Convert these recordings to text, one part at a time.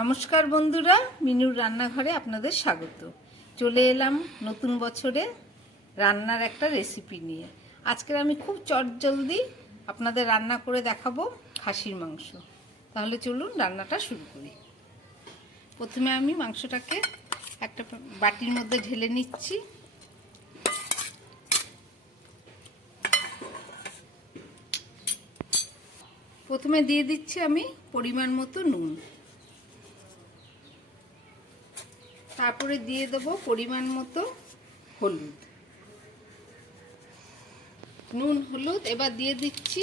নমস্কার বন্ধুরা, মিনুর রান্নাঘরে আপনাদের স্বাগত। চলে এলাম নতুন বছরে রান্নার একটা রেসিপি নিয়ে। আজকের আমি খুব চটজলদি আপনাদের রান্না করে দেখাবো খাসির মাংস। তাহলে চলুন রান্নাটা শুরু করি। প্রথমে আমি মাংসটাকে একটা বাটির মধ্যে ঢেলে নিচ্ছি। প্রথমে দিয়ে দিচ্ছি আমি পরিমাণ মতো নুন, তারপরে দিয়ে দেবো পরিমাণ মতো হলুদ, নুন হলুদ। এবার দিয়ে দিচ্ছি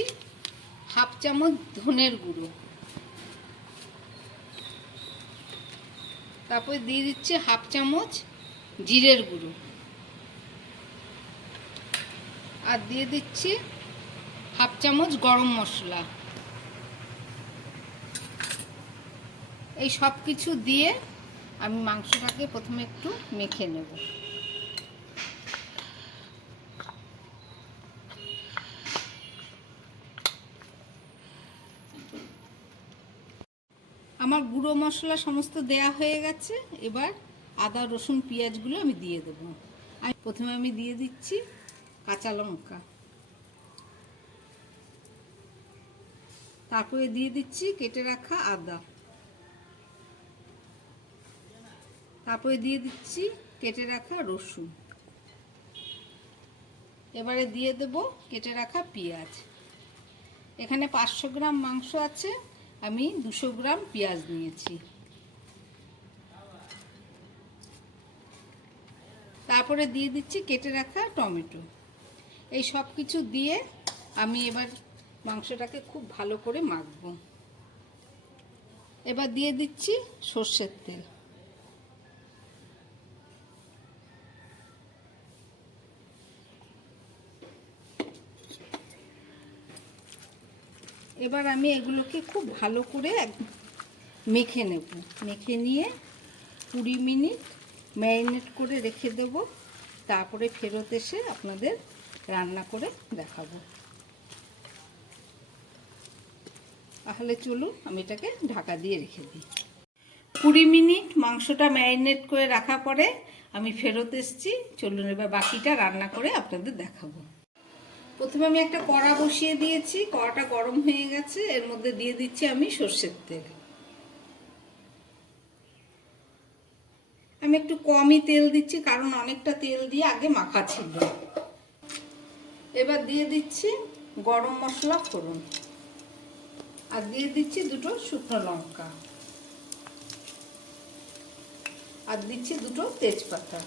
হাফ চামচ ধনের গুঁড়ো, তারপরে দিয়ে দিচ্ছি হাফ চামচ জিরের গুঁড়ো, আর দিয়ে দিচ্ছি হাফ চামচ গরম মশলা। এই সব কিছু দিয়ে আমি মাংসটাকে প্রথমে একটু মেখে নেব। আমার গুঁড়ো মশলা সমস্ত দেয়া হয়ে গেছে। এবার আদা রসুন পেঁয়াজগুলো আমি দিয়ে দেবো। প্রথমে আমি দিয়ে দিচ্ছি কাঁচা লঙ্কা, তারপরে দিয়ে দিচ্ছি কেটে রাখা আদা, তারপরে দিয়ে দিচ্ছি কেটে রাখা রসুন। এবারে দিয়ে দেব কেটে রাখা পেঁয়াজ। এখানে 500 গ্রাম মাংস আছে, আমি 200 গ্রাম পেঁয়াজ নিয়েছি। তারপরে দিয়ে দিচ্ছি কেটে রাখা টমেটো। এই সব কিছু দিয়ে আমি এবার মাংসটাকে খুব ভালো করে মাখবো। এবার দিয়ে দিচ্ছি সর্ষের তেল। এবার আমি এগুলোকে খুব ভালো করে মেখে নেব। মেখে নিয়ে 20 মিনিট ম্যারিনেট করে রেখে দেব। তারপরে ফেরত এসে আপনাদের রান্না করে দেখাবো। তাহলে চলুন আমি এটাকে ঢাকা দিয়ে রেখে দিই। 20 মিনিট মাংসটা ম্যারিনেট করে রাখার পরে আমি ফেরত এসেছি। চলুন এবার বাকিটা রান্না করে আপনাদের দেখাবো। প্রথমে আমি একটা কড়া বসিয়ে দিয়েছি, কড়াটা গরম হয়ে গেছে। এর মধ্যে দিয়ে দিচ্ছি আমি সর্ষের তেল। আমি একটু কমই তেল দিচ্ছি, কারণ অনেকটা তেল দিয়ে আগে মাখা ছিল। এবার দিয়ে দিচ্ছি গরম মশলা ফোড়ন, আর দিয়ে দিচ্ছি 2টো শুকনো লঙ্কা, আর দিচ্ছি 2টো তেজপাতা।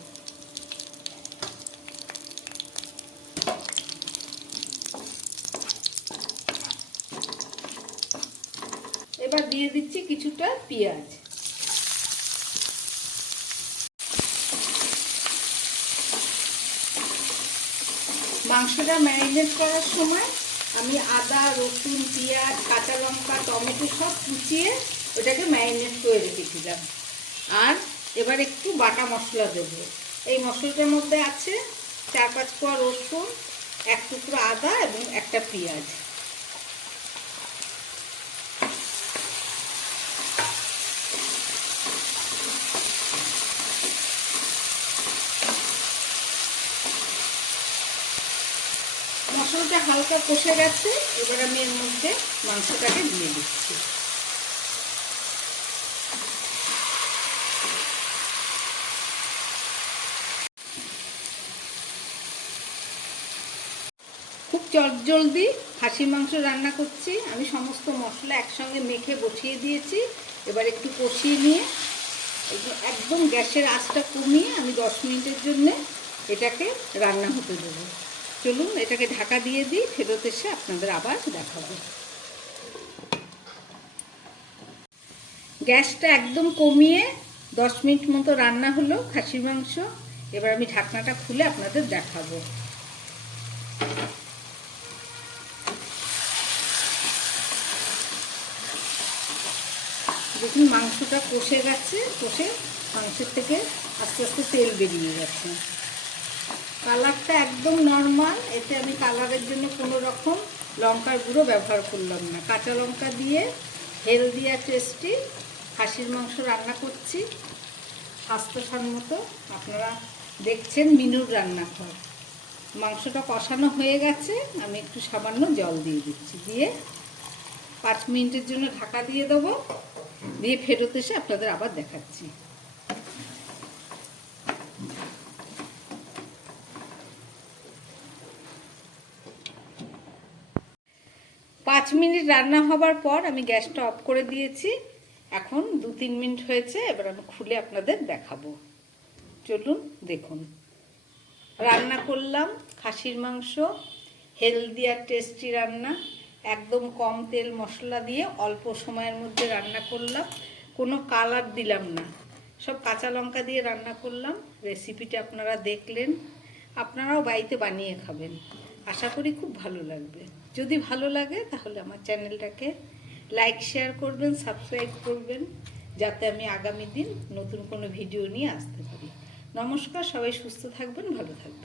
এবার দিয়ে দিচ্ছি কিছুটা পেঁয়াজ। মাংসটা ম্যারিনেট করার সময় আমি আদা রসুন পেঁয়াজ কাঁচা লঙ্কা টমেটো সব কুচিয়ে ওটাকে ম্যারিনেট করে রেখেছিলাম। আর এবার একটু বাটা মশলা দেবো। এই মশলাটার মধ্যে আছে 4-5 কোয়া রসুন, 1 টুকরো আদা এবং একটা পেঁয়াজ। মশলাটা হালকা কষে গেছে। এবার আমি এর মধ্যে মাংসটাকে দিয়ে দিচ্ছি। খুব চটজলদি খাসির মাংস রান্না করছি। আমি সমস্ত মশলা একসঙ্গে মেখে বসিয়ে দিয়েছি। এবার একটু কষিয়ে নিয়ে একদম গ্যাসের আঁচটা কমিয়ে আমি 10 মিনিটের জন্য এটাকে রান্না হতে দেবো। চলুন এটাকে ঢাকা দিয়ে দিই, ফেরত এসে আপনাদের আবার দেখাবো। গ্যাসটা একদম কমিয়ে 10 মিনিট মতো রান্না হলো খাসির মাংস। এবার আমি ঢাকনাটা খুলে আপনাদের দেখাবো। দেখুন মাংসটা কষে গেছে, কষে মাংসের থেকে আস্তে আস্তে তেল বেরিয়ে গেছে। কালারটা একদম নর্মাল। এতে আমি কালারের জন্য কোনো রকম লঙ্কার গুঁড়ো ব্যবহার করলাম না। কাঁচা লঙ্কা দিয়ে হেলদি আর টেস্টি খাসির মাংস রান্না করছি স্বাস্থ্যসম্মত। আপনারা দেখছেন মিনুর রান্নাঘর। মাংসটা কষানো হয়ে গেছে, আমি একটু সামান্য জল দিয়ে দিচ্ছি, দিয়ে 5 মিনিটের জন্য ঢাকা দিয়ে দেবো, দিয়ে ফেরত এসে আপনাদের আবার দেখাচ্ছি। পাঁচ মিনিট রান্না হবার পর আমি গ্যাসটা অফ করে দিয়েছি। এখন 2-3 মিনিট হয়েছে, এবার আমি খুলে আপনাদের দেখাবো। চলুন দেখুন। রান্না করলাম খাসির মাংস, হেলদি আর টেস্টি রান্না, একদম কম তেল মশলা দিয়ে অল্প সময়ের মধ্যে রান্না করলাম, কোনো কালার দিলাম না, সব কাঁচা লঙ্কা দিয়ে রান্না করলাম। রেসিপিটা আপনারা দেখলেন, আপনারাও বাড়িতে বানিয়ে খাবেন, আশা করি খুব ভালো লাগবে। যদি ভালো লাগে তাহলে আমার চ্যানেলটাকে লাইক শেয়ার করবেন, সাবস্ক্রাইব করবেন, যাতে আমি আগামী দিন নতুন কোনো ভিডিও নিয়ে আসতে পারি। নমস্কার, সবাই সুস্থ থাকবেন, ভালো থাকবেন।